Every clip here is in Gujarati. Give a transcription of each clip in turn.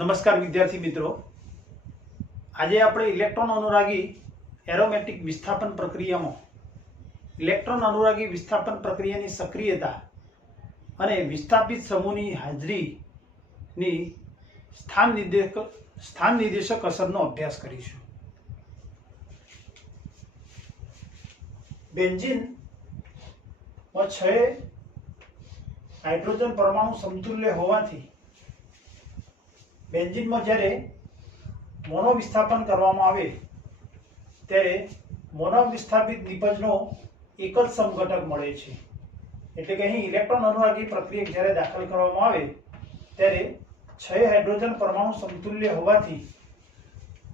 नमस्कार विद्यार्थी मित्रों, आज આપણે ઇલેક્ટ્રોન અનુરાગી એરોમેટિક વિસ્થાપન પ્રક્રિયામાં ઇલેક્ટ્રોન અનુરાગી વિસ્થાપન પ્રક્રિયાની સક્રિયતા અને વિસ્થાપિત સમૂહની હાજરીની સ્થાન નિર્દેશક અસરનો અભ્યાસ કરીશું। બેન્ઝીનમાં 6 હાઇડ્રોજન પરમાણુ સમતુલ્ય હોવાથી बेंजीन में જ્યારે મોનો વિસ્થાપન કરવામાં આવે ત્યારે મોનો વિસ્થાપિત નિપજનો એક જ સમઘટક મળે છે। એટલે કે અહીં ઇલેક્ટ્રોન અનુરાગી પ્રક્રિયા જ્યારે દાખલ કરવામાં આવે ત્યારે 6 હાઇડ્રોજન પરમાણુ સમતુલ્ય હોવાથી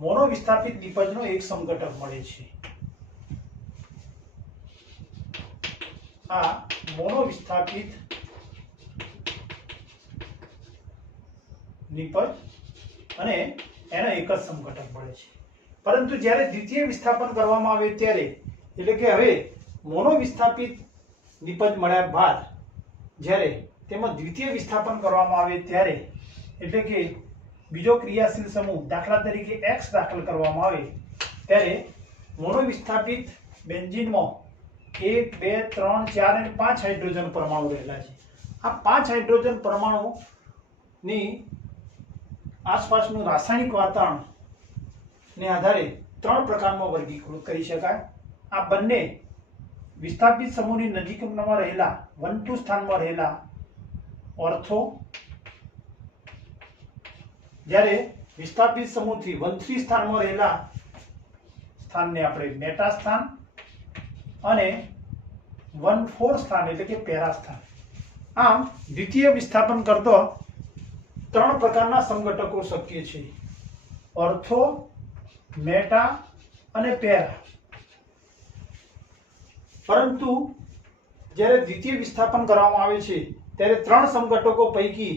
મોનો વિસ્થાપિત નિપજનો એક સમઘટક મળે છે। આ મોનો વિસ્થાપિત निपज અને એનો એક જ સમઘટક મળે છે। પરંતુ જ્યારે દ્વિતીય વિસ્થાપન કરવામાં આવે ત્યારે એટલે કે હવે મોનો વિસ્થાપિત નિપજ મળ્યા બાદ જ્યારે તેમાં દ્વિતીય વિસ્થાપન કરવામાં આવે ત્યારે એટલે કે બીજો ક્રિયાશીલ સમૂહ દાખલા તરીકે X દાખલ કરવામાં આવે ત્યારે મોનો વિસ્થાપિત બેન્ઝીનમાં 1 2 3 4 અને 5 હાઇડ્રોજન પરમાણુ રહેલા છે। આ 5 હાઇડ્રોજન પરમાણુની आसपासનું रासायनिक वातावरण ने आधारे 3 प्रकाરમાં વર્ગીકૃત કરી શકાય। આ બંને વિસ્થાપિત સમૂહની નજીકમાં રહેલા 1 2 સ્થાનમાં રહેલા ઓર્થો, જ્યારે વિસ્થાપિત સમૂહથી 1 3 સ્થાનમાં રહેલા સ્થાનને આપણે મેટા સ્થાન અને 1 4 સ્થાન એટલે કે પેરા સ્થાન। આમ દ્વિતીય વિસ્થાપન કરતો 3 પ્રકારના સમઘટકો શક્ય છે, ઓર્થો, મેટા અને પેરા। પરંતુ જ્યારે દ્વિતીય વિસ્થાપન કરવામાં આવે છે ત્યારે 3 સમઘટકો પૈકી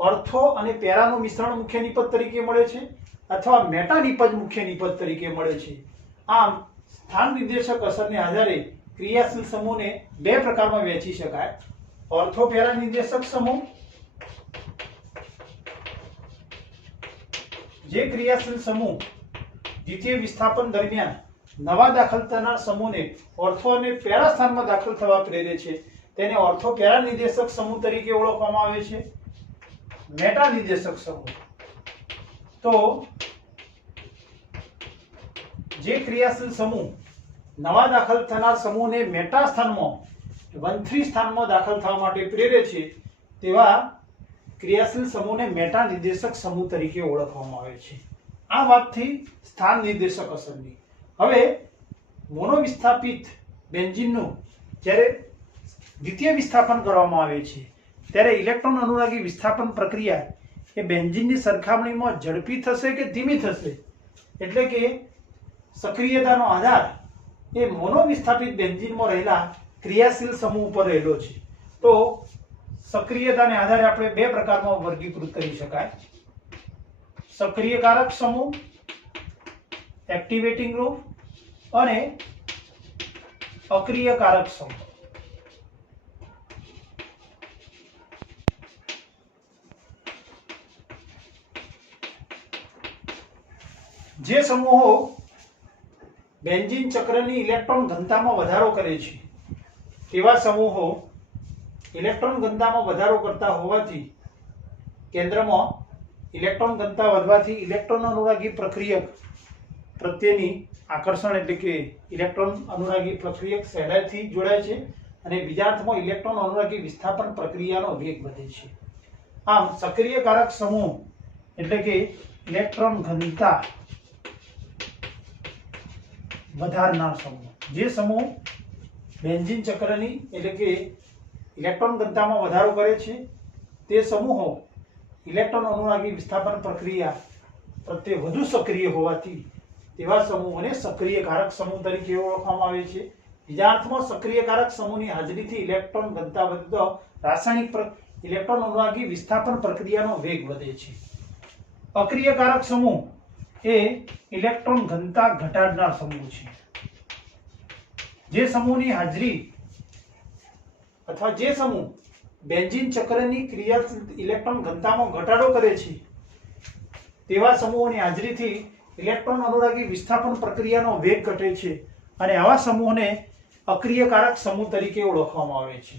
ઓર્થો અને પેરાનું મિશ્રણ મુખ્ય નિપજ તરીકે મળે છે અથવા મેટા નિપજ મુખ્ય નિપજ તરીકે મળે છે। આમ સ્થાન નિર્દેશક અસરને આધારે ક્રિયાશીલ સમૂહને 2 પ્રકારમાં વહેંચી શકાય। ઓર્થો પેરા નિર્દેશક સમૂહ જે ક્રિયાશીલ સમૂહ દ્વિતીય વિસ્થાપન દરમિયાન નવા દાખલ થનાર સમૂહને ઓર્થો અને પેરા સ્થાનમાં દાખલ થવા પ્રેરે છે તેને ઓર્થો પેરા નિર્દેશક સમૂહ તરીકે ઓળખવામાં આવે છે। મેટા નિર્દેશક સમૂહ તો જે ક્રિયાશીલ સમૂહ નવા દાખલ થનાર સમૂહને મેટા સ્થાનમાં 1 3 સ્થાનમાં દાખલ થવા માટે પ્રેરે છે તેવા क्रियाशील समूह ने मेटा निर्देशक समूह तरीके ओळखवामां आवे छे। आ वातथी स्थान निर्देशक असरनी हवे मोनो विस्थापित बेन्जीननुं ज्यारे द्वितीय विस्थापन करवामां आवे छे त्यारे इलेक्ट्रॉन अनुरागी विस्थापन प्रक्रिया ए बेन्जीननी सरखामणीमां झड़पी थशे के धीमी थशे एटले के सक्रियतानो आधार ए मोनो विस्थापित बेन्जीनमां रहेला क्रियाशील समूह पर रहेलो छे। तो सक्रियता ने आधारे આપણે 2 પ્રકારમાં વર્ગીકૃત કરી શકાય। સક્રિયકારક સમૂહ એક્ટિવેટિંગ ગ્રુપ અને અક્રિયકારક સમૂહ। જે સમૂહો બેન્ઝીન ચક્રની ઇલેક્ટ્રોન ઘનતામાં વધારો કરે છે તેવા સમૂહો इलेक्ट्रॉन घनता में વધારો करता होवाथी केंद्र में इलेक्ट्रॉन घनता વધવાથી इलेक्ट्रॉन अनुरागी प्रक्रियक प्रत्येनी आकर्षण એટલે કે इलेक्ट्रॉन अनुरागी प्रक्रियक સહેલાઈથી જોડાય છે અને બીજા અર્થમાં इलेक्ट्रॉन अनुरागी विस्थापन प्रक्रियाનો વેગ વધે છે। આમ સક્રિયકારક સમૂહ એટલે કે इलेक्ट्रॉन घनता વધારનાર સમૂહ જે સમૂહ બેન્ઝીન ચક્રની એટલે કે इलेक्ट्रॉन घनता में વધારો करे छे ते समूहो इलेक्ट्रॉन अनुरागी विस्थापन प्रक्रिया प्रत्ये વધુ सक्रिय होवाथी तेवा समूहोने सक्रियकारक समूह तरीके ओळखवामां आवे छे। बीजा अर्थमां सक्रियकारक समूहनी हाजरीथी इलेक्ट्रॉन घनता વધતો रासायनिक इलेक्ट्रॉन अनुरागी विस्थापन प्रक्रियानो वेग વધે છે। अक्रियकारक समूह ए इलेक्ट्रॉन घनता घटाडनार समूह छे। जे समूहनी हाजरी અથવા જે સમૂહ બેન્ઝીન ચક્રની ક્રિયાશીલ ઇલેક્ટ્રોન ઘનતામાં ઘટાડો કરે છે તેવા સમૂહોની હાજરીથી ઇલેક્ટ્રોન અનુરાગી વિસ્થાપન પ્રક્રિયાનો વેગ ઘટે છે અને આવા સમૂહને અક્રિયકારક સમૂહ તરીકે ઓળખવામાં આવે છે.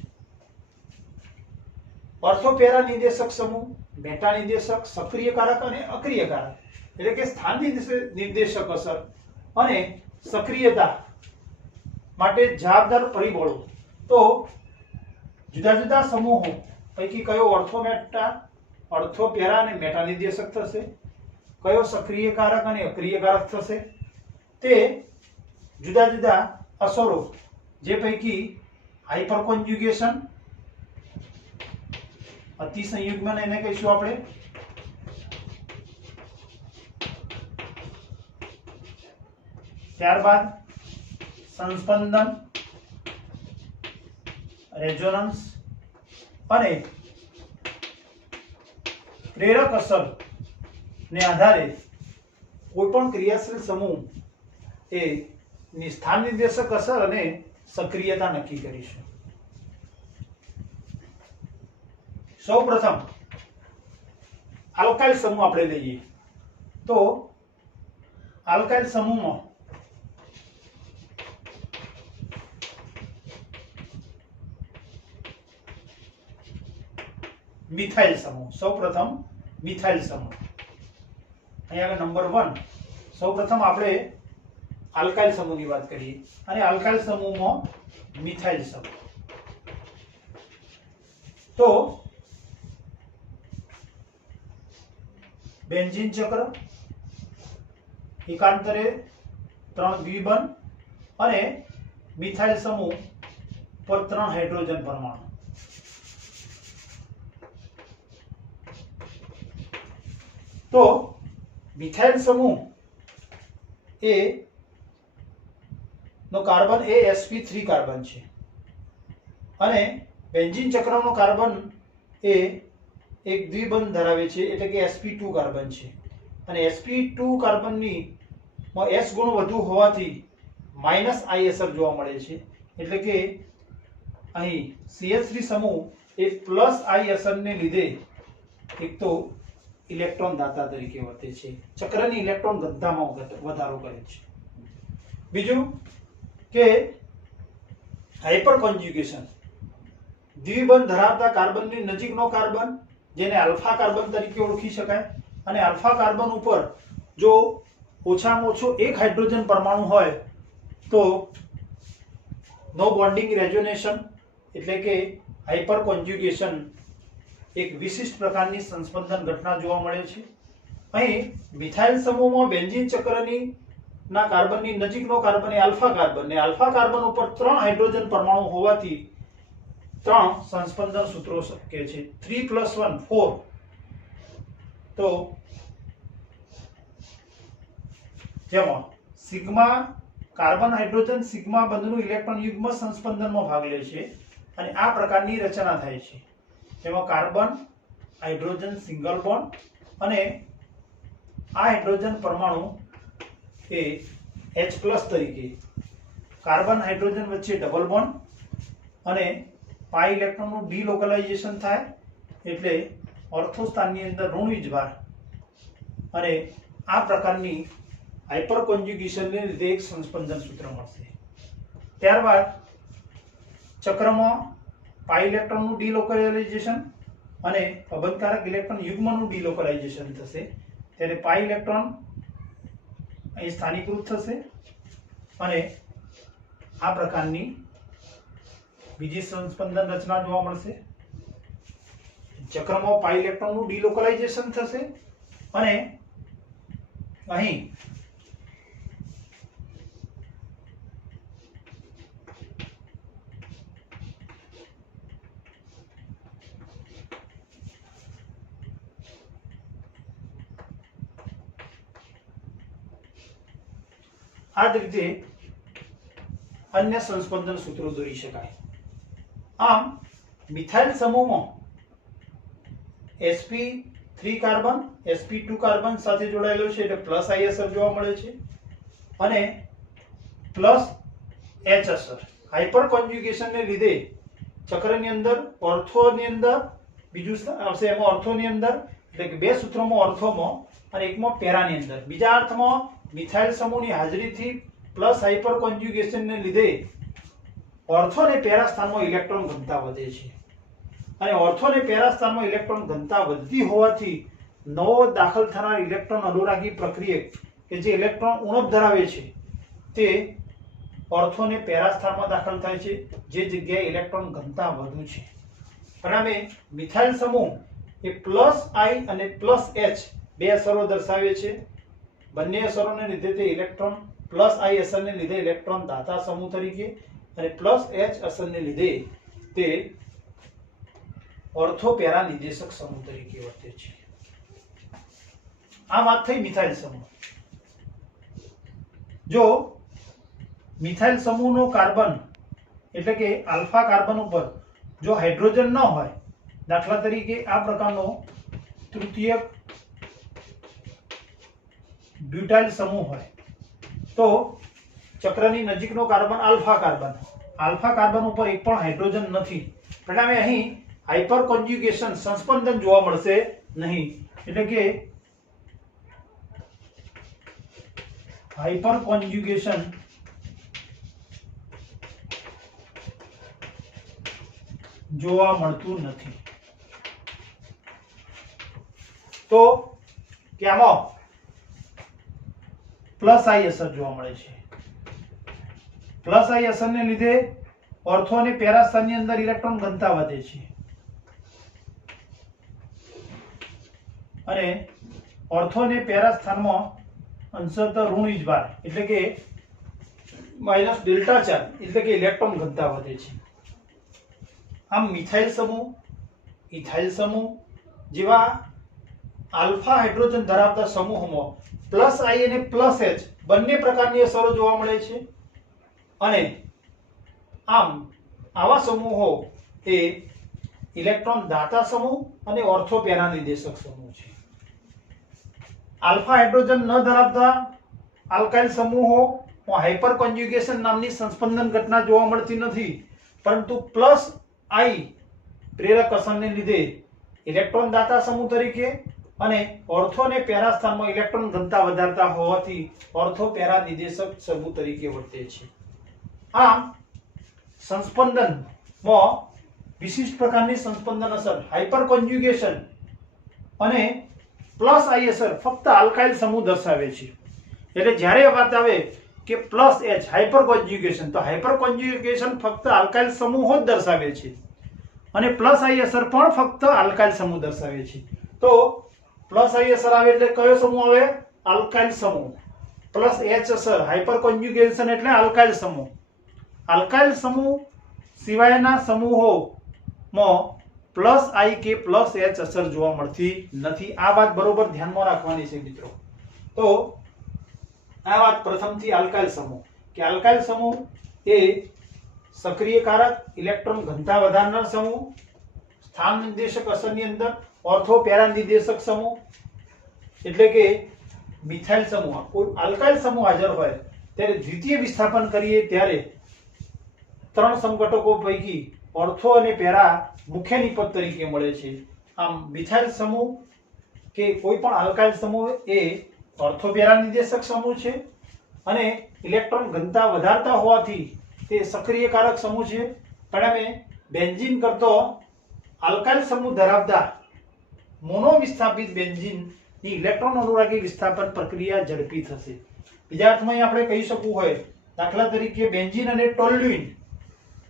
ઓર્થોપેરા નિર્દેશક સમૂહ, મેટા નિર્દેશક, સક્રિયકારક અને અક્રિયકારક એટલે કે સ્થાન નિર્દેશક અસર અને સક્રિયતા માટે જવાબદાર પરિબળો. તો જુદા જુદા સમૂહો પૈકી કયો ઓર્થોપેરા અને મેટા નિર્દેશક થશે, કયો સક્રિયકારક અને અક્રિયકારક થશે, તે જુદા જુદા અસરો જે પૈકી હાઇપર કોન્જ્યુગેશન, અતિ સંયુગ્મન એને કહીશું આપણે, ત્યારબાદ સંસ્પંદન, રેઝોનન્સ અને પ્રેરક અસર ને આધારે કોઈ પણ ક્રિયાશીલ સમૂહ એ સ્થાન નિર્દેશક અસર અને સક્રિયતા નક્કી કરીશું. સૌપ્રથમ આલ્કાઇલ સમૂહ આપણે લઈએ તો આલ્કાઇલ સમૂહમાં મિથાઇલ સમૂહ. સૌપ્રથમ મિથાઇલ સમૂહ, અહીંયા નંબર 1. સૌપ્રથમ આપણે આલ્કાઇલ સમૂહની વાત કરીએ અને આલ્કાઇલ સમૂહમાં મિથાઇલ સમૂહ. તો બેન્ઝીન ચક્ર, એકાંતરે 3 દ્વિબંધ અને મિથાઇલ સમૂહ પર 3 હાઇડ્રોજન પરમાણુ. તો મિથાઇલ સમૂહ એ નો કાર્બન એ sp3 કાર્બન છે અને બેન્ઝીન ચક્રનો કાર્બન એ એક દ્વિબંધ ધરાવે છે એટલે કે sp2 કાર્બન છે અને sp2 કાર્બનની s ગુણ વધુ હોવાથી -i અસર જોવા મળે છે એટલે કે અહીં CH3 સમૂહ એ +i અસરને લીધે એક તો ઇલેક્ટ્રોન દાતા તરીકે વર્તે છે, ચક્રની ઇલેક્ટ્રોન ઘનતામાં વધારો કરે છે. બીજું કે હાઇપર કોન્જ્યુગેશન, દ્વિબંધ ધરાવતા કાર્બનની નજીકનો કાર્બન જેને આલ્ફા કાર્બન તરીકે ઓળખી શકાય અને આલ્ફા કાર્બન ઉપર જો ઓછામાં ઓછો એક હાઇડ્રોજન પરમાણુ હોય તો નો બોન્ડિંગ રેઝોનેશન એટલે કે હાઇપર કોન્જ્યુગેશન એક વિશિષ્ટ પ્રકારની સંસ્પંદન ઘટના જોવા મળે છે. અહીં મિથાઇલ સમૂહમાં બેન્ઝીન ચક્રની ના કાર્બનની નજીકનો કાર્બન એ આલ્ફા કાર્બન ને આલ્ફા કાર્બન ઉપર 3 હાઇડ્રોજન પરમાણુ હોવાથી 3 સંસ્પંદન સૂત્રો શક્ય છે. 3 + 1 4. તો જેમાં સિગ્મા કાર્બન હાઇડ્રોજન સિગ્મા બંધનું ઇલેક્ટ્રોન યુગ્મ સંસ્પંદનમાં ભાગ લે છે અને આ પ્રકારની રચના થાય છે. જેમાં કાર્બન હાઇડ્રોજન સિંગલ બોન્ડ અને આ હાઇડ્રોજન પરમાણુ એ H+ તરીકે કાર્બન હાઇડ્રોજન વચ્ચે ડબલ બોન્ડ અને પાઈ ઇલેક્ટ્રોનનું ડીલોકલાઇઝેશન થાય એટલે ઓર્થો સ્થાનની અંદર ઋણ વીજભાર અને આ પ્રકારની હાઇપર કોન્જ્યુગેશનને લીધે એક સંસ્પંદન સૂત્ર મળશે. ત્યારબાદ ચક્રમાં પાઈ ઇલેક્ટ્રોનનું ડીલોકલાઇઝેશન અને અબંધકારક ઇલેક્ટ્રોન યુગ્મનું ડીલોકલાઇઝેશન થશે ત્યારે પાઈ ઇલેક્ટ્રોન અહીં સ્થાનીકૃત થશે અને આ પ્રકારની બીજી સંસ્પંદન રચના જોવા મળશે. ચક્રમાં પાઈ ઇલેક્ટ્રોનનું ડીલોકલાઇઝેશન થશે અને અહીં આ જ રીતે અન્ય સંસ્પંદન સૂત્રો દોરી શકાય. આમ મિથાઇલ સમૂહમાં sp3 કાર્બન sp2 કાર્બન સાથે જોડાયેલો છે એટલે +i અસર જોવા મળે છે અને +h અસર હાઇપર કોન્જ્યુગેશનને લીધે ચક્રની અંદર ઓર્થોની અંદર બીજું આવશે એમાં ઓર્થોની અંદર એટલે કે બે સૂત્રોમાં ઓર્થોમાં અને એકમાં પેરાની અંદર. બીજા અર્થમાં મિથાઇલ સમૂહની હાજરીથી પ્લસ હાઇપર કોન્જ્યુગેશનને લીધે ઓર્થો અને પેરા સ્થાનમાં ઇલેક્ટ્રોન ઘનતા વધે છે અને ઓર્થો અને પેરા સ્થાનમાં ઇલેક્ટ્રોન ઘનતા વધતી હોવાથી નવો દાખલ થનાર ઇલેક્ટ્રોન અનુરાગી પ્રક્રિયક કે જે ઇલેક્ટ્રોન ઉણપ ધરાવે છે તે ઓર્થો અને પેરા સ્થાનમાં દાખલ થાય છે જે જગ્યાએ ઇલેક્ટ્રોન ઘનતા વધુ છે. પરિણામે મિથાઇલ સમૂહ એ +I અને +H બે અસરો દર્શાવે છે. બંને અસરોને લીધે તે ઇલેક્ટ્રોન +I અસરને લીધે ઇલેક્ટ્રોન દાતા સમૂહ તરીકે અને +H અસરને લીધે તે ઓર્થો પેરા નિર્દેશક સમૂહ તરીકે વર્તે છે. આ વાત થઈ મિથાઇલ સમૂહ. જો મિથાઇલ સમૂહનો કાર્બન એટલે કે આલ્ફા કાર્બન ઉપર જો હાઇડ્રોજન ન હોય, દાખલા તરીકે આ પ્રકારનો તૃતીયક બ્યુટાઇલ સમૂહ હોય તો ચક્રની નજીકનો કાર્બન આલ્ફા કાર્બન ઉપર એક પણ હાઇડ્રોજન નથી. પરિણામે અહીં હાઇપર કોન્જ્યુગેશન સંસ્પંદન જોવા મળશે નહીં. એટલે કે હાઇપર કોન્જ્યુગેશન જોવા મળતું નથી. તો કે આમાં +I અસર જોવા મળે છે. +I અસરને લીધે ઓર્થો અને પેરા સ્થાનની અંદર ઇલેક્ટ્રોન ઘનતા વધે છે અને ઓર્થો અને પેરા સ્થાનમાં અંશતઃ ઋણ વીજભાર એટલે કે માઇનસ ડેલ્ટા ચાર્જ એટલે કે ઇલેક્ટ્રોન ઘનતા વધે છે. આમ મિથાઇલ સમૂહ, ઇથાઇલ સમૂહ જેવા આલ્ફા હાઇડ્રોજન ધરાવતા સમૂહોમાં +I અને +H બંને પ્રકારની અસરો જોવા મળે છે અને આમ આવા સમૂહો એ ઇલેક્ટ્રોન દાતા સમૂહ અને ઓર્થો પેરા નિર્દેશક સમૂહ છે. આલ્ફા હાઇડ્રોજન ન ધરાવતા આલ્કાઇલ સમૂહો હાઇપર કોન્જ્યુગેશન નામની સંસ્પંદન ઘટના જોવા મળતી નથી, પરંતુ +I પ્રેરક અસરને લીધે ઇલેક્ટ્રોન દાતા સમૂહ તરીકે અને ઓર્થો અને પેરા સ્થાનમાં ઇલેક્ટ્રોન ઘનતા વધારતા હોવાથી ઓર્થો પેરા નિર્દેશક સમૂહ તરીકે વર્તે છે. આમ સંસ્પંદનમાં વિશિષ્ટ પ્રકારની સંસ્પંદન અસર હાઇપર કોન્જ્યુગેશન અને +I અસર ફક્ત આલ્કાઇલ સમૂહ દર્શાવે છે. એટલે જ્યારે વાત આવે કે +H હાઇપર કોન્જ્યુગેશન, તો હાઇપર કોન્જ્યુગેશન ફક્ત આલ્કાઇલ સમૂહો જ દર્શાવે છે અને +I અસર પણ ફક્ત આલ્કાઇલ સમૂહ દર્શાવે છે. તો +I અસર આવે એટલે કયો સમૂહ આવે? આલ્કાઇલ સમૂહ. +H અસર હાઇપર કોન્જ્યુગેશન એટલે આલ્કાઇલ સમૂહ. આલ્કાઇલ સમૂહ સિવાયના સમૂહોમાં +I કે +H અસર જોવા મળતી નથી. આ વાત બરોબર ધ્યાનમાં રાખવાની છે મિત્રો. તો આ વાત પ્રથમથી આલ્કાઇલ સમૂહ કે આલ્કાઇલ સમૂહ એ સક્રિય કારક ઇલેક્ટ્રોન ઘનતા વધારનાર સમૂહ, સ્થાન નિર્દેશક અસરની અંદર ઓર્થો પેરા નિર્દેશક સમૂહ એટલે કે મિથાઇલ સમૂહ. કોઈ આલ્કાઇલ સમૂહ હાજર હોય ત્યારે દ્વિતીય વિસ્થાપન કરીએ ત્યારે ત્રણ સમઘટકો પૈકી ઓર્થો અને પેરા મુખ્ય નિપજ તરીકે મળે છે. આમ મિથાઇલ સમૂહ કે કોઈ પણ આલ્કાઇલ સમૂહ એ ઓર્થો પેરા નિર્દેશક સમૂહ છે અને ઇલેક્ટ્રોન ઘનતા વધારતા હોવાથી તે સક્રિય કારક સમૂહ છે. પરિણામે બેન્ઝીન કરતો આલ્કાઇલ સમૂહ ધરાવતા મોનો વિસ્થાપિત બેન્ઝીનની ઇલેક્ટ્રોન અનુરાગી વિસ્થાપન પ્રક્રિયા ઝડપી થશે. બીજા અર્થમાં આપણે કહી શકવું હોય, દાખલા તરીકે બેન્ઝીન અને ટોલ્યુઇન.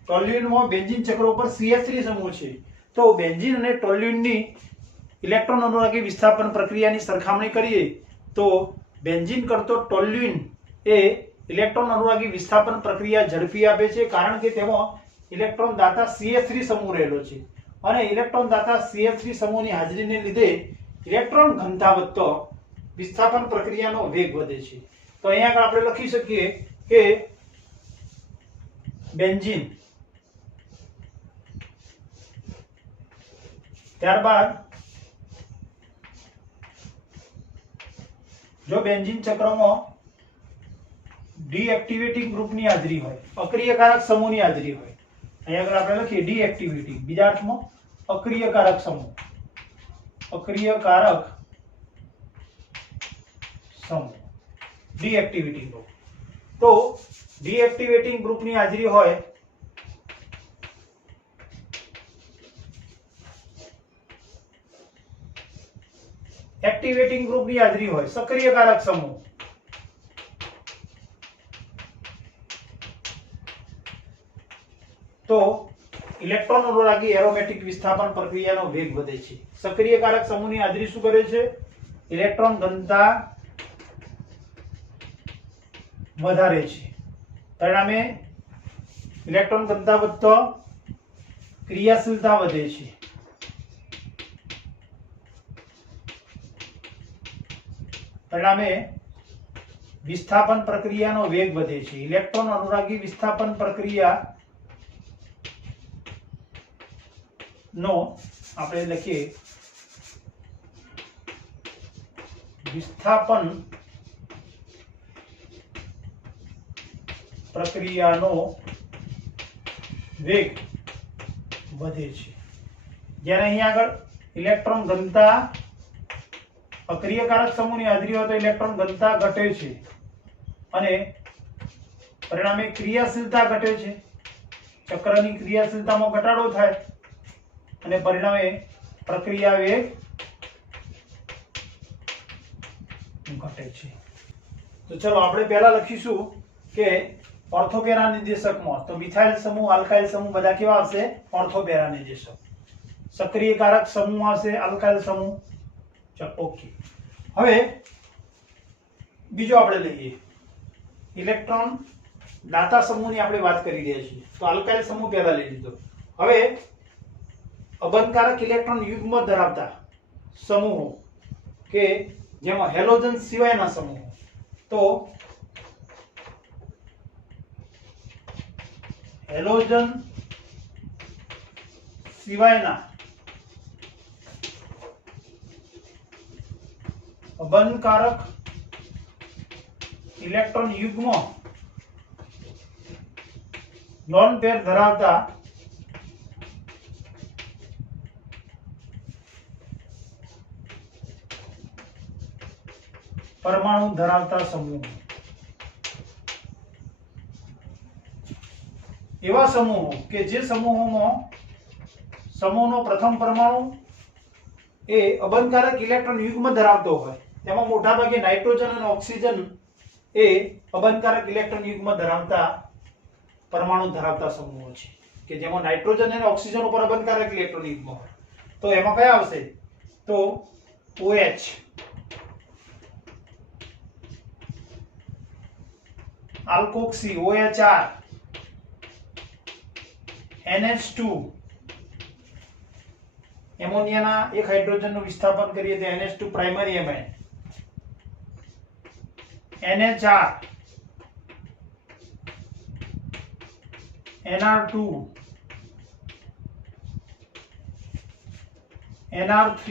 ટોલ્યુઇનમાં બેન્ઝીન ચક્રો પર CH3 સમૂહ છે, તો બેન્ઝીન અને ટોલ્યુઇનની ઇલેક્ટ્રોન અનુરાગી વિસ્થાપન પ્રક્રિયાની સરખામણી કરીએ તો બેન્ઝીન કરતો ટોલ્યુઇન એ ઇલેક્ટ્રોન અનુરાગી વિસ્થાપન પ્રક્રિયા ઝડપી આપે છે, કારણ કે તેમાં ઇલેક્ટ્રોન દાતા CH3 સમૂહ રહેલો છે અને ઇલેક્ટ્રોન દાતા CH3 સમૂહની હાજરીને લીધે ઇલેક્ટ્રોન ઘનતા વધતો વિસ્થાપન પ્રક્રિયાનો વેગ વધે છે. તો અહીંયા આગળ આપણે લખી શકીએ કે બેન્ઝીન, ત્યારબાદ જો બેન્ઝીન ચક્રમાં ડીએક્ટિવેટિંગ ગ્રુપની હાજરી હોય, અક્રિયકારક સમૂહની હાજરી હોય, અહીંયા આગળ આપણે લખીએ ડીએક્ટિવિટી, બીજા અર્થમાં અક્રિયકારક સમૂહ, અક્રિયકારક સમૂહ, ડીએક્ટિવેટિંગ ગ્રુપ. તો ડીએક્ટિવેટિંગ ગ્રુપની હાજરી હોય એક્ટિવેટિંગ ગ્રુપની હાજરી હોય સક્રિયકારક સમૂહ. તો ઇલેક્ટ્રોન અનુરાગી એરોમેટિક વિસ્થાપન પ્રક્રિયાનો વેગ વધે છે. સક્રિયકારક સમૂહની હાજરી શું કરે છે? ઇલેક્ટ્રોન ઘનતા વધારે છે. પરિણામે ઇલેક્ટ્રોન ઘનતા વધતા ક્રિયાશીલતા વધે છે. પરિણામે વિસ્થાપન પ્રક્રિયાનો વેગ વધે છે. ઇલેક્ટ્રોન અનુરાગી વિસ્થાપન પ્રક્રિયા નો આપણે લખીએ વિસ્થાપન પ્રક્રિયાનો વેગ વધે છે. જ્યારે અહીંયા આગળ ઇલેક્ટ્રોન ઘનતા અક્રિયકારક સમૂહની હાજરી હોય તો ઇલેક્ટ્રોન ઘનતા ઘટે છે અને પરિણામે ક્રિયાશીલતા ઘટે છે. ચક્રની ક્રિયાશીલતામાં ઘટાડો થાય અને પરિણામે પ્રક્રિયા વેગ ઘટે છે. તો ચલો આપણે પહેલા લખીશું કે ઓર્થોપેરા નિર્દેશકમાં તો મિથાઇલ સમૂહ, આલ્કાઇલ સમૂહ બધા કેવા આવશે? ઓર્થોપેરા નિર્દેશક. સક્રિયકારક સમૂહ આવશે આલ્કાઇલ સમૂહ. ચલો ઓકે. હવે બીજો આપણે લઈએ ઇલેક્ટ્રોન દાતા સમૂહની આપણે વાત કરી રહ્યા છીએ. તો આલ્કાઇલ સમૂહ પહેલા લઈ લીધો. હવે અબંધકારક ઇલેક્ટ્રોન યુગ્મ ધરાવતા સમૂહો કે જેમાં હેલોજન સિવાયના સમૂહો. તો હેલોજન સિવાયના અબંધકારક ઇલેક્ટ્રોન યુગ્મ લોન પેર ધરાવતા પરમાણુ ધરાવતા સમૂહ. એવા સમૂહો કે જે સમૂહનો પ્રથમ પરમાણુ એ અબંધકારક ઇલેક્ટ્રોન યુગ્મ ધરાવતો હોય તેમાં મોટાભાગે નાઇટ્રોજન અને ઓક્સિજન એ અબંધકારક ઇલેક્ટ્રોન યુગ્મ ધરાવતા પરમાણુ ધરાવતા સમૂહો છે કે જેમાં નાઇટ્રોજન અને ઓક્સિજન ઉપર અબંધકારક ઇલેક્ટ્રોન યુગ્મ હોય. તો એમાં કયા આવશે? તો OH, આલ્કોક્સી OHR, NH2 એમોનિયાના એક હાઇડ્રોજનનું વિસ્થાપન કરીએ તો NH2 primary amine, NHR, NR2, NR3,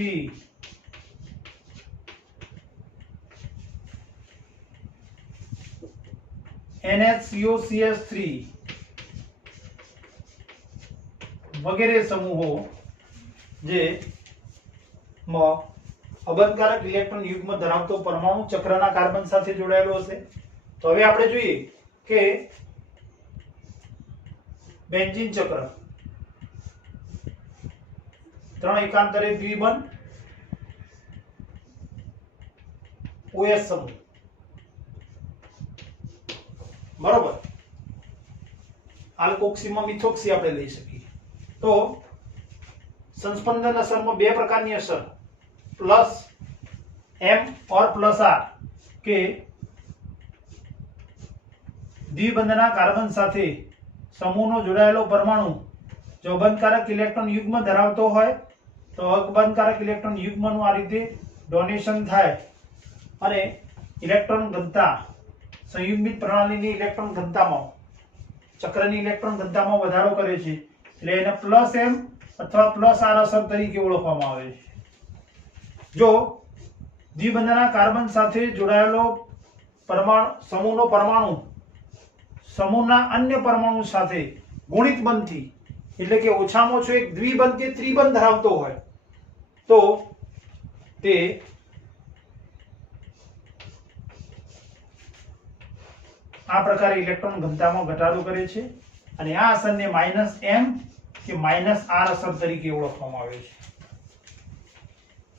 NHCOCH3 વગેરે સમૂહો જે અબંધકારક ઇલેક્ટ્રોન યુગ્મ ધરાવતો પરમાણુ ચક્રના કાર્બન સાથે જોડાયેલો હશે. તો હવે આપણે જોઈએ કે બેન્ઝીન ચક્ર 3 એકાંતરે દ્વિબંધ OH સમૂહ બરોબર. આલ્કોક્સીમાં મિથોક્સી આપણે લઈ શકીએ. તો સંસ્પંદન અસરમાં બે પ્રકારની અસર પ્લસ M और प्लस R કે દ્વિબંધના કાર્બન સાથે સમૂહનો જોડાયેલો પરમાણુ જો અબંધકારક ઇલેક્ટ્રોન યુગ્મ ધરાવતો હોય તો અબંધકારક ઇલેક્ટ્રોન યુગ્મનું આ રીતે ડોનેશન થાય અને ઇલેક્ટ્રોન ઘનતા સંયુગ્મિત પ્રણાલીની ઇલેક્ટ્રોન ઘનતામાં ચક્રની ઇલેક્ટ્રોન ઘનતામાં વધારો કરે છે એટલે એને પ્લસ M અથવા પ્લસ R અસર તરીકે ઓળખવામાં આવે છે. જો દ્વિબંધના કાર્બન સાથે જોડાયેલો સમૂહનો પરમાણુ સમૂહના અન્ય પરમાણુ સાથે ગુણિત બંધથી એટલે કે ઓછામાં ઓછો એક દ્વિબંધ કે ત્રિબંધ ધરાવતો હોય તો તે આ પ્રકારે ઇલેક્ટ્રોન ઘનતામાં ઘટાડો કરે છે અને આ અસરને -m કે -r અસર તરીકે ઓળખવામાં આવે છે.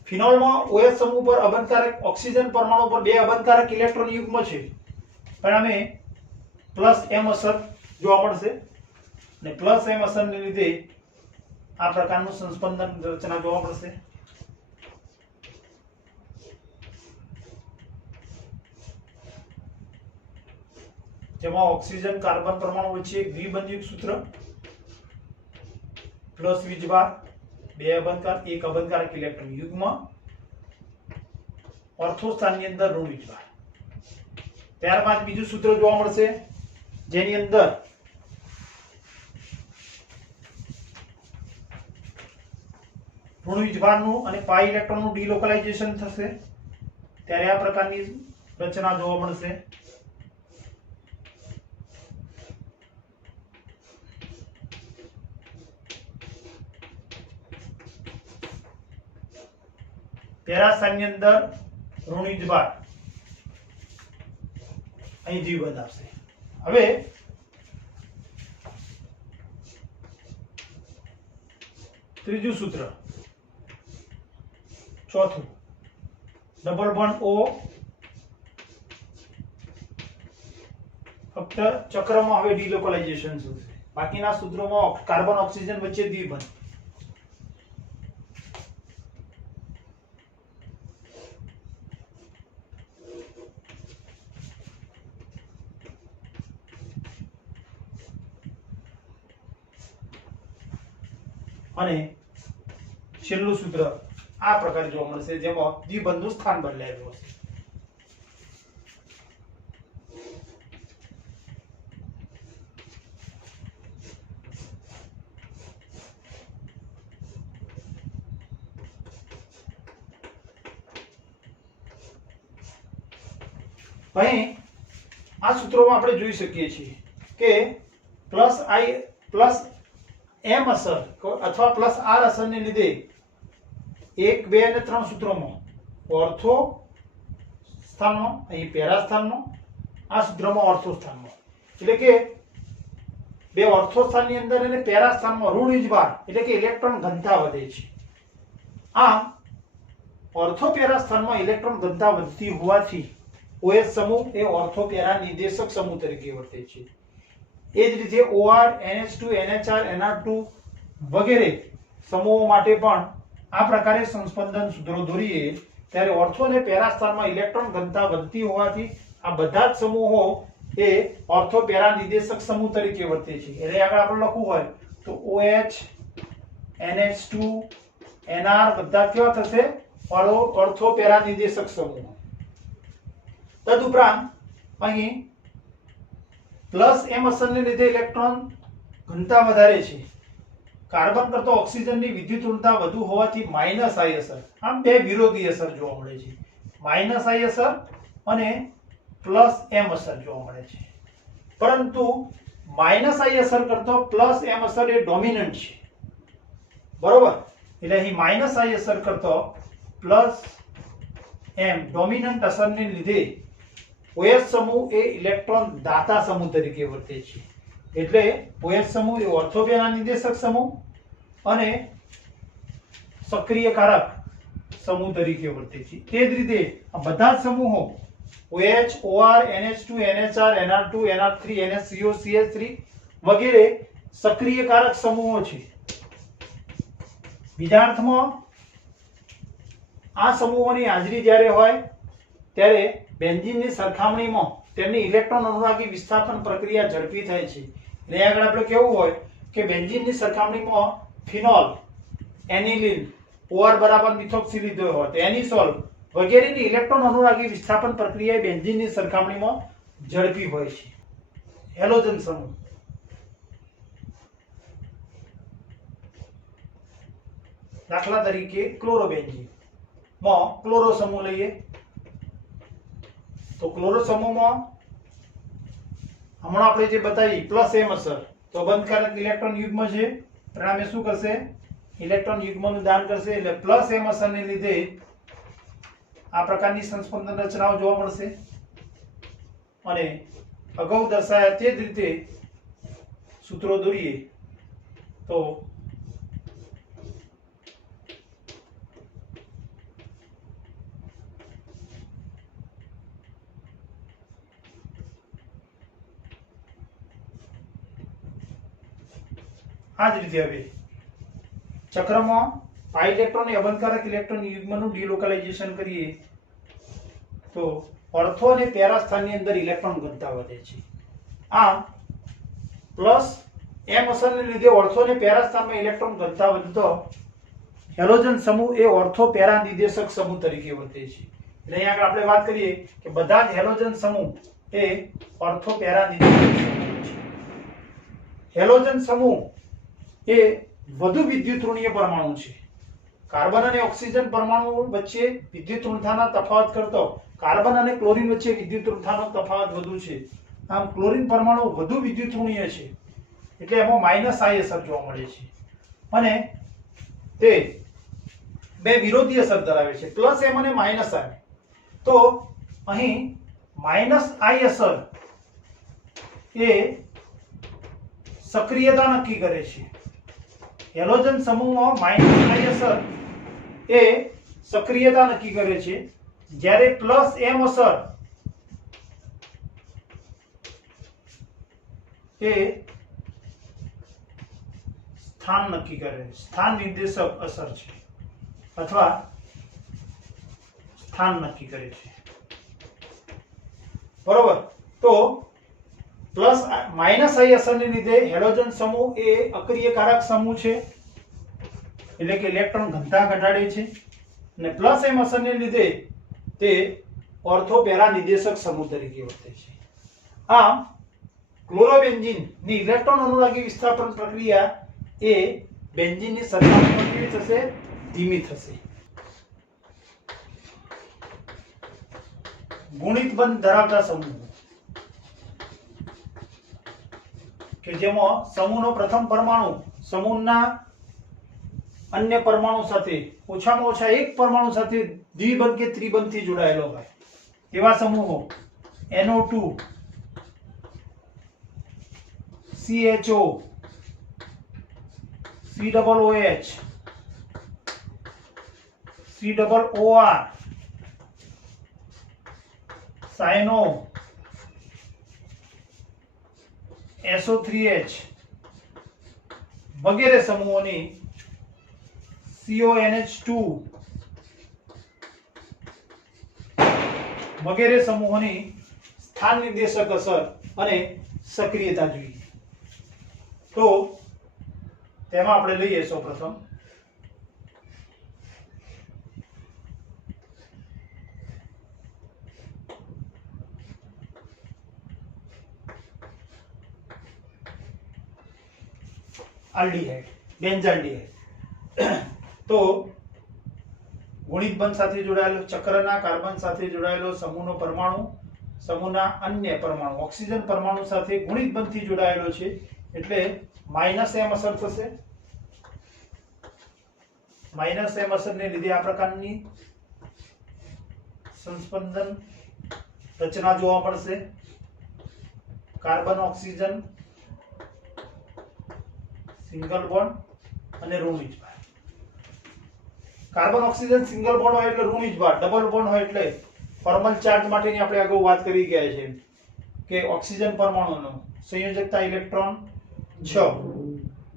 ફિનોલમાં OH સમૂહ પર અબંધકારક ઓક્સિજન પરમાણુ પર બે અબંધકારક ઇલેક્ટ્રોન યુગ્મ છે. પરિણામે +m અસર જોવા મળશે અને +m અસરને લીધે આ પ્રકારનું સંસ્પંદન રચના જોવા મળશે. જેમાં ઓક્સિજન કાર્બન પરમાણુ વચ્ચે એક દ્વિબંધયુક્ત સૂત્ર પ્લસ વીજભાર, બે અબંધકાર, એક અબંધકારક ઇલેક્ટ્રોન યુગ્મ, ઓર્થો સ્થાનની અંદર ઋણ વીજભાર. ત્યારબાદ બીજું સૂત્ર જોવા મળશે જેની અંદર ઋણ વીજભારનું અને પાઈ ઇલેક્ટ્રોનનું ડિલોકલાઇઝેશન થશે ત્યારે આ પ્રકારની રચના જોવા મળશે. પેરાસ્થાનની અંદર ઋણ વીજભાર અહીં દ્વિબંધ આવશે. હવે ત્રીજું સૂત્ર, ચોથું, ડબલ બોન્ડ O ફક્ત ચક્રમાં હવે ડિલોકલાઇઝેશન થશે, બાકીના સૂત્રોમાં કાર્બન ઓક્સિજન વચ્ચે દ્વિબંધ. અને છેલ્લું સૂત્ર આ પ્રકારે જોવા મળશે જેમાં દ્વિબંધનું સ્થાન બદલાયેલું હશે. અહીં આ સૂત્રોમાં આપણે જોઈ શકીએ છીએ કે +m અસર અથવા +r અસરને લીધે 1, 2 અને 3 સૂત્રોમાં ઓર્થો સ્થાનમાં, અહીં પેરા સ્થાનમાં, આ સૂત્રમાં ઓર્થો સ્થાનમાં, એટલે કે બે ઓર્થો સ્થાનની અંદર અને પેરા સ્થાનમાં ઋણ વીજભાર એટલે કે ઇલેક્ટ્રોન ઘનતા વધે છે. આમ ઓર્થો પેરા સ્થાનમાં ઇલેક્ટ્રોન ઘનતા વધતી હોવાથી OH સમૂહ એ ઓર્થો પેરા નિર્દેશક સમૂહ તરીકે વર્તે છે. એ જ રીતે OR, NH2, NHR, NR2 વગેરે સમૂહો માટે પણ આ પ્રકારે સંસ્પંદન સૂત્રો દોરીએ ત્યારે ઓર્થો અને પેરા સ્થાનમાં ઇલેક્ટ્રોન ઘનતા વધતી હોવાથી આ બધા જ સમૂહો એ ઓર્થો પેરા નિર્દેશક સમૂહ તરીકે વર્તે છે. એટલે આગળ આપણે લખવું હોય તો OH, NH2, NR બધા કેવા થશે? ઓર્થો પેરા નિર્દેશક સમૂહ. તદુપરાંત અહીં +m અસરને લીધે ઇલેક્ટ્રોન ઘનતા વધારે છે. કાર્બન કરતા ઓક્સિજનની વિદ્યુત ઋણતા વધુ હોવાથી -I અસર. આમ બે વિરોધી અસર જોવા મળે છે. -I અસર અને +m અસર જોવા મળે છે. પરંતુ -I અસર કરતો +m અસર એ ડોમિનન્ટ છે. બરોબર? એટલે અહીં -I અસર કરતો +m ડોમિનન્ટ અસરને લીધે OH સમૂહ એ ઇલેક્ટ્રોન દાતા સમૂહ તરીકે વર્તે છે. એટલે OH સમૂહ એ ઓર્થો પેરા નિર્દેશક સમૂહ અને સક્રિયકારક સમૂહ તરીકે વર્તે છે. તે જ રીતે આ બધા જ સમૂહો OH, OR, NH2, NHR, NR2, NR3, NHCO, CH3 વગેરે સક્રિયકારક સમૂહો છે. બીજા અર્થમાં આ સમૂહોની હાજરી જ્યારે હોય ત્યારે બેન્ઝીનની સરખામણીમાં તેમની ઇલેક્ટ્રોન અનુરાગી વિસ્થાપન પ્રક્રિયા ઝડપી થાય છે. એટલે આગળ આપણે કેવું હોય કે બેન્ઝીનની સરખામણીમાં ફિનોલ, એનિલીન, OR બરાબર મિથોક્સિલ લીધો હોય તો એનિસોલ વગેરેની ઇલેક્ટ્રોન અનુરાગી વિસ્થાપન પ્રક્રિયા બેન્ઝીનની સરખામણીમાં ઝડપી હોય છે. હેલોજન સમૂહ દાખલા તરીકે ક્લોરોબેન્ઝીન માં ક્લોરો સમૂહ લઈએ તો ક્લોરો સમૂહમાં હમણાં આપણે જે બતાવી +m અસર તો બંધકારક ઇલેક્ટ્રોન યુગ્મ છે પરિણામે શું કરશે? ઇલેક્ટ્રોન યુગ્મનું દાન કરશે, એટલે પ્લસ m અસરને લીધે આ પ્રકારની સંસ્પંદન રચનાઓ જોવા મળશે. અને અગાઉ દર્શાવ્યા તે જ રીતે સૂત્રો દોરીએ તો આ જ રીતે હવે ચક્રમાં પાઈ ઇલેક્ટ્રોન એ અબંધકારક ઇલેક્ટ્રોન યુગ્મનું ડિલોકલાઇઝેશન કરીએ તો ઓર્થો અને પેરા સ્થાનની અંદર ઇલેક્ટ્રોન ઘનતા વધે છે. આમ પ્લસ m અસરને લીધે ઓર્થો અને પેરા સ્થાનમાં ઇલેક્ટ્રોન ઘનતા વધતો હેલોજન સમૂહ એ ઓર્થો પેરા નિર્દેશક સમૂહ તરીકે વર્તે છે. એટલે અહીંયા આગળ આપણે વાત કરીએ કે બધા જ હેલોજન સમૂહ એ ઓર્થો પેરા નિર્દેશક સમૂહ છે. હેલોજન સમૂહ એ વધુ વિદ્યુત ઋણીય પરમાણુ છે. કાર્બન અને ઓક્સિજન પરમાણુ વચ્ચે વિદ્યુત ઋણતાના તફાવત કરતો કાર્બન અને ક્લોરીન વચ્ચે વિદ્યુત ઋણતાનો તફાવત વધુ છે. આમ ક્લોરીન પરમાણુ વધુ વિદ્યુત ઋણીય છે, એટલે એમાં માઇનસ આઈ અસર જોવા મળે છે. અને તે બે વિરોધી અસર ધરાવે છે, પ્લસ એમ અને માઇનસ આઈ. તો અહીં માઇનસ આઈ અસર એ સક્રિયતા નક્કી કરે છે. હેલોજન સમૂહમાં માઇનસ આઈ અસર એ સક્રિયતા નક્કી કરે છે, જ્યારે પ્લસ એમ અસર એ સ્થાન નક્કી કરે, સ્થાન નિર્દેશક અસર છે અથવા સ્થાન નક્કી કરે છે. બરોબર. તો પ્લસ માઇનસ આઈ અસરને લીધે હેલોજન સમૂહ એ અક્રિયકારક સમૂહ છે, એટલે કે ઇલેક્ટ્રોન ઘનતા ઘટાડે છે. અને પ્લસ એમ અસરને લીધે તે ઓર્થો પેરા નિર્દેશક સમૂહ તરીકે વર્તે છે. આમ ક્લોરોબેન્ઝીન ની ઇલેક્ટ્રોન અનુરાગી વિસ્થાપન પ્રક્રિયા એ બેન્ઝીનની સરખામણીમાં કેવી થશે? ધીમી થશે. ગુણિત બંધ ધરાવતા સમૂહ કે જેમાં સમૂહનો પ્રથમ પરમાણુ સમૂહના અન્ય પરમાણુ સાથે ઓછામાં ઓછા એક પરમાણુ સાથે દ્વિબંધ કે ત્રિબંધથી જોડાયેલો હોય એવા સમૂહો NO2, CHO, COOH, COOR, સાયનો, SO3H વગેરે સમૂહોની CONH2 વગેરે સમૂહોની સ્થાન નિર્દેશક અસર અને સક્રિયતા જોઈએ. તો તેમાં આપણે લઈએ સૌપ્રથમ આલ્ડીહાઇડ, બેન્ઝાલ્ડીહાઇડ. તો ગુણિત બંધ સાથે જોડાયેલો ચક્રના કાર્બન સાથે જોડાયેલો સમૂહનો પરમાણુ સમૂહના અન્ય પરમાણુ ઓક્સિજન પરમાણુ સાથે ગુણિત બંધથી જોડાયેલો છે, એટલે માઇનસ એમ અસર થશે. માઇનસ એમ અસરને લીધે આ પ્રકારની સંસ્પંદન રચના જોવા મળશે. કાર્બન ઓક્સિજન સિંગલ બોન્ડ અને ઋણ વીજભાર. કાર્બન ઓક્સિજન સિંગલ બોન્ડ હોય એટલે ઋણ વીજભાર, ડબલ બોન્ડ હોય એટલે ફોર્મલ ચાર્જ માટેની આપણે અગાઉ વાત કરી ગયા છે કે ઓક્સિજન પરમાણુનો સંયોજકતા ઇલેક્ટ્રોન 6,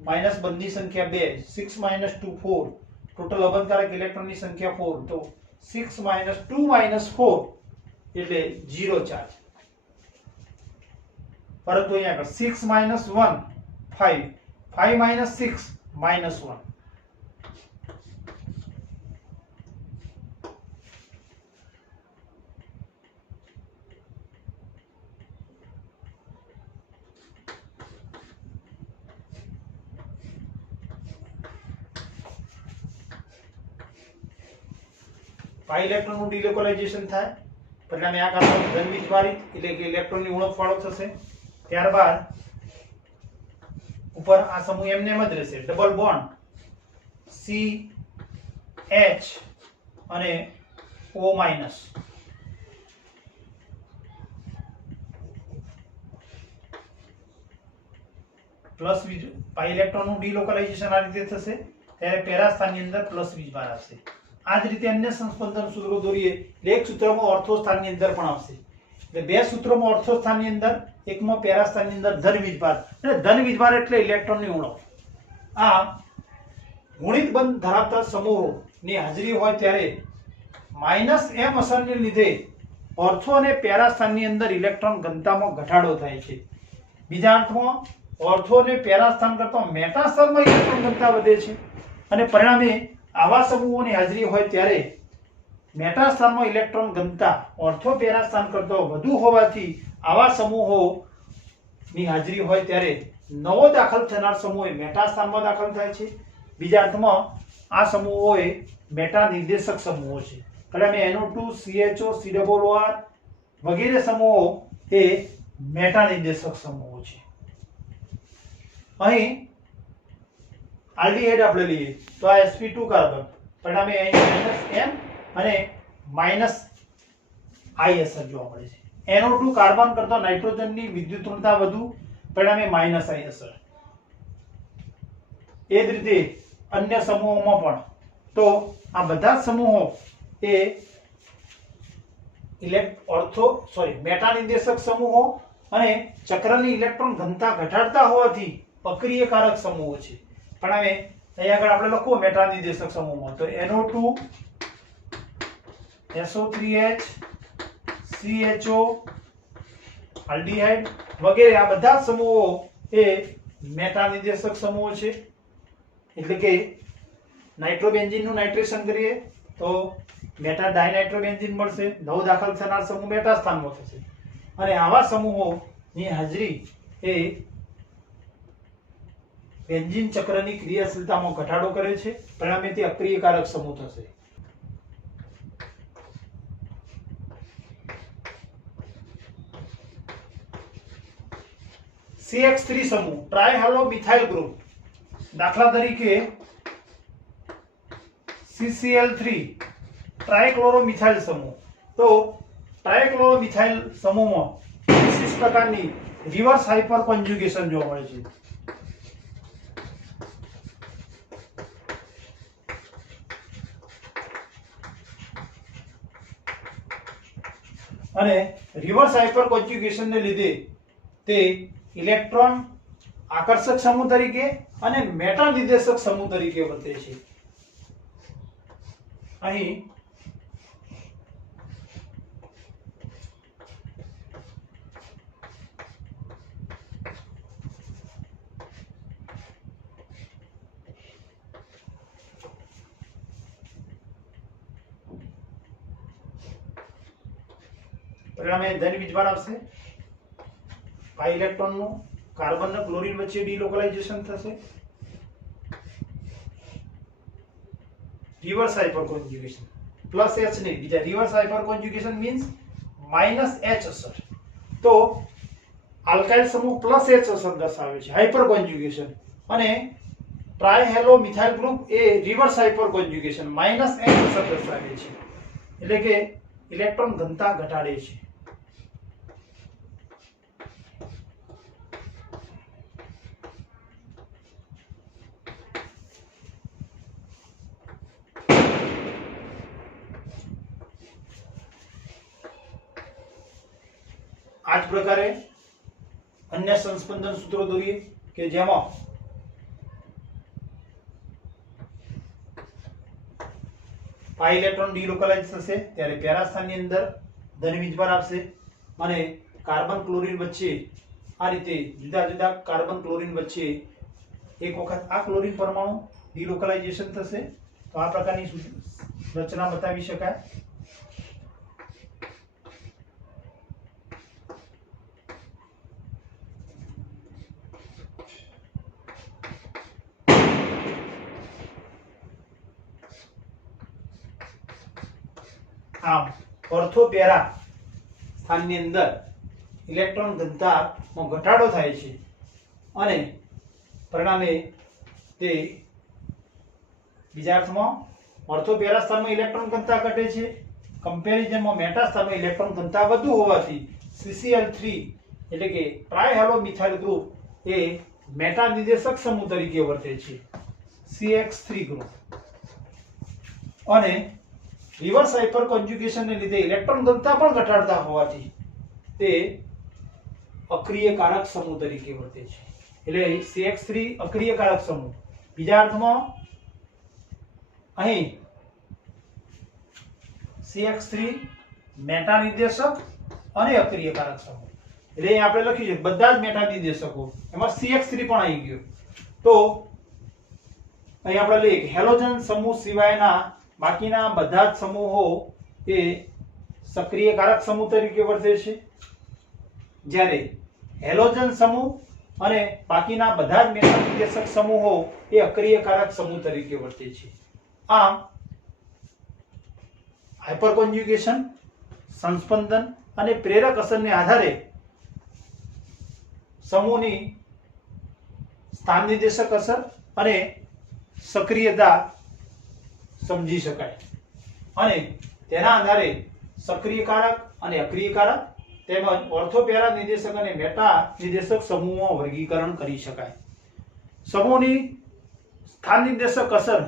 માઇનસ બંધની સંખ્યા 2, 6 - 2 4, ટોટલ અબંધકારક ઇલેક્ટ્રોનની સંખ્યા 4. તો 6 - 2 - 4 એટલે 0 ચાર્જ. પરંતુ અહીંયા આગળ 6 - 1 5, 5 - 6 -1. પાઈ ઇલેક્ટ્રોનનું ડિલોકલાઇઝેશન થાય, પરિણામે આ કાર્બન ધન વીજભારિત એટલે કે ઇલેક્ટ્રોનની ઉણપ વાળો થશે. ત્યારબાદ ઉપર આ સમૂહ એમને એમ જ રહેશે, ડબલ બોન્ડ CH અને O માઇનસ. પ્લસ પાઈ ઇલેક્ટ્રોનનું ડીલોકલાઇઝેશન આ રીતે થશે, ત્યારે પેરા સ્થાનની અંદર પ્લસ વીજભાર આવશે. આ જ રીતે અન્ય સંસ્પંદન સૂત્રો દોરીએ એટલે એક સૂત્રમાં ઓર્થો સ્થાનની અંદર પણ આવશે. એટલે બે સૂત્રોમાં ઓર્થો સ્થાનની અંદર, એકમાં પેરા સ્થાનની અંદર ધન વીજભાર. અને ધન વીજભાર એટલે ઇલેક્ટ્રોનની ઉણપ. આ ગુણિત બંધ ધરાવતા સમૂહોની હાજરી હોય ત્યારે -m અસરને લીધે ઓર્થો અને પેરા સ્થાનની અંદર ઇલેક્ટ્રોન ઘનતામાં ઘટાડો થાય છે. બીજા અર્થમાં ઓર્થો અને પેરા સ્થાન કરતાં મેટા સ્થાનમાં ઇલેક્ટ્રોન ઘનતા વધે છે, અને પરિણામે આવા સમૂહોની હાજરી હોય ત્યારે મેટા સ્થાનમાં ઇલેક્ટ્રોન ઘનતા ઓર્થો પેરા સ્થાન કરતાં વધુ હોવાથી આવા સમૂહોની હાજરી હોય ત્યારે નવો દાખલ થનાર સમૂહ એ મેટા સ્થાનમાં દાખલ થાય છે. બીજા અર્થમાં આ સમૂહો એ મેટા નિર્દેશક સમૂહો છે. પરિણામે NO2 CHO COOR વગેરે સમૂહો એ મેટા નિર્દેશક સમૂહો છે. અહીં આલ્ડીહાઇડ આપણે લઈએ તો આ sp2 કાર્બન, પરિણામે અહીં -m અને -I અસર જોવા મળે છે. NO2 કાર્બન કરતા નાઇટ્રોજનની વિદ્યુત ઋણતા વધુ, પરિણામે -I અસર. એ જ રીતે અન્ય સમૂહોમાં પણ. તો આ બધા જ સમૂહો એ મેટા નિર્દેશક સમૂહો અને ચક્રની ઇલેક્ટ્રોન ઘનતા ઘટાડતા હોવાથી અક્રિયકારક સમૂહો છે. પરિણામે અહીં આગળ આપણે લખો મેટા નિર્દેશક સમૂહમાં તો NO2 SO3H CHO આલ્ડીહાઇડ વગેરે આ બધા સમૂહો એ મેટા નિર્દેશક સમૂહો છે. એટલે કે નાઇટ્રોબેન્ઝીનનું નાઇટ્રેશન કરીએ તો મેટા ડાયનાઇટ્રોબેન્ઝીન મળશે, નવો દાખલ થનાર સમૂહ મેટા સ્થાનમાં થશે. અને આવા સમૂહોની હાજરી એ બેન્ઝીન ચક્રની ક્રિયાશીલતામાં ઘટાડો કરે છે, પરિણામે તે અક્રિયકારક સમૂહ થશે. CH3 સમૂહ ટ્રાયહાલો મિથાઇલ ગ્રુપ, દાખલા તરીકે CCl3 ટ્રાયક્લોરોમિથાઇલ સમૂહ. તો ટ્રાયક્લોરોમિથાઇલ સમૂહમાં વિશિષ્ટ પ્રકારની રિવર્સ હાઇપર કોન્જ્યુગેશન જોવા મળે છે. અને રિવર્સ હાઇપર કોન્જ્યુગેશનને લીધે તે ઇલેક્ટ્રોન આકર્ષક સમૂહ તરીકે અને મેટા નિર્દેશક સમૂહ તરીકે વર્તે છે. અહીં પરિણામે ધન વીજભાર આવશે. પાઈ ઇલેક્ટ્રોનનું કાર્બન અને ક્લોરીન વચ્ચે ડીલોકલાઇઝેશન થશે. Reverse hyper conjugation plus H નહીં, બીજા reverse hyper conjugation means -H અસર. તો આલ્કાઇલ સમૂહ પ્લસ H અસર દર્શાવે છે હાઇપર કોન્જ્યુગેશન, અને ટ્રાયહેલો મિથાઇલ ગ્રુપ એ રિવર્સ હાઇપર કોન્જ્યુગેશન -H અસર દર્શાવે છે. એટલે કે ઇલેક્ટ્રોન ઘનતા ઘટાડે છે. આ જ પ્રકારે અન્ય સંસ્પંદન સૂત્રો દોરીએ કે જેમાં પાઈ ઇલેક્ટ્રોન ડીલોકલાઇઝ થશે ત્યારે પેરા સ્થાનની અંદર ધન વીજભાર આવશે, અને કાર્બન ક્લોરીન વચ્ચે આ રીતે જુદા જુદા કાર્બન ક્લોરીન વચ્ચે એક વખત આ ક્લોરીન પરમાણુ ડીલોકલાઇઝેશન થશે. તો આ પ્રકારની રચના બતાવી શકાય. આમ ઓર્થો પેરા સ્થાનની અંદર ઇલેક્ટ્રોન ઘનતામાં ઘટાડો થાય છે, અને પરિણામે તે બીજા અર્થમાં ઓર્થો પેરા સ્થાનમાં ઇલેક્ટ્રોન ઘનતા ઘટે છે, કમ્પેરિઝનમાં મેટા સ્થાનમાં ઇલેક્ટ્રોન ઘનતા વધુ હોવાથી CCl3 એટલે કે ટ્રાયહેલોમિથાઇલ ગ્રુપ એ મેટા નિર્દેશક સમૂહ તરીકે વર્તે છે, CH3 ગ્રુપ. અને રિવર્સ હાઇપર કોન્જ્યુગેશનને લીધે ઇલેક્ટ્રોન ઘનતા પણ ઘટાડતા હોવાથી તે અક્રિયકારક સમૂહ તરીકે વર્તે છે. એટલે CH3 અક્રિયકારક સમૂહ. બીજા અર્થમાં અહીં CH3 મેટા નિર્દેશક અને અક્રિયકારક સમૂહ. એટલે અહીં આપણે લખ્યું છે બધા જ મેટા નિર્દેશકો, એમાં CH3 પણ આવી ગયો. તો અહીં આપણે લઈએ કે હેલોજન સમૂહ સિવાયના બાકીના બધા જ સમૂહો એ સક્રિયકારક સમૂહ તરીકે વર્તે છે, જ્યારે હેલોજન સમૂહ અને બાકીના બધા જ મેટા નિર્દેશક સમૂહો એ અક્રિયકારક સમૂહ તરીકે વર્તે છે. આમ હાઇપર કોન્જ્યુગેશન, સંસ્પંદન અને પ્રેરક અસરને આધારે સમૂહની સ્થાન નિર્દેશક અસર અને સક્રિયતા સમજી શકાય અને તેના આધારે સક્રિયકારક અને અક્રિયકારક તેમજ ઓર્થોપેરા નિર્દેશક અને મેટા નિર્દેશક સમૂહમાં વર્ગીકરણ કરી શકાય. સમૂહની સ્થાન નિર્દેશક અસર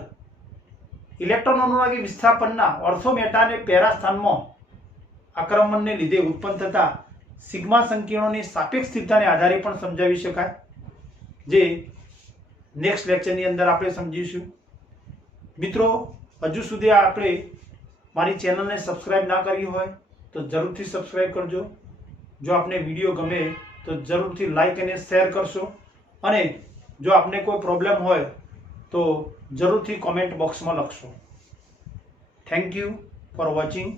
ઇલેક્ટ્રોન અનુનાયી વિસ્થાપનના ઓર્થો મેટા અને પેરા સ્થાનમાં આક્રમણને લીધે ઉત્પન્ન થતા સિગ્મા સંકીર્ણોની સાપેક્ષ સ્થિરતાને આધારે પણ સમજાવી શકાય, જે નેક્સ્ટ લેક્ચરની અંદર આપણે સમજીશું. મિત્રો, હજુ સુધી આપણે મારી ચેનલને સબસ્ક્રાઇબ ના કરી હોય તો જરૂરથી સબસ્ક્રાઇબ કરજો. જો આપને વિડીયો ગમે તો જરૂરથી લાઈક અને શેર કરશો અને જો આપને કોઈ પ્રોબ્લેમ હોય તો જરૂરથી કોમેન્ટ બોક્સમાં લખશો. Thank you for watching.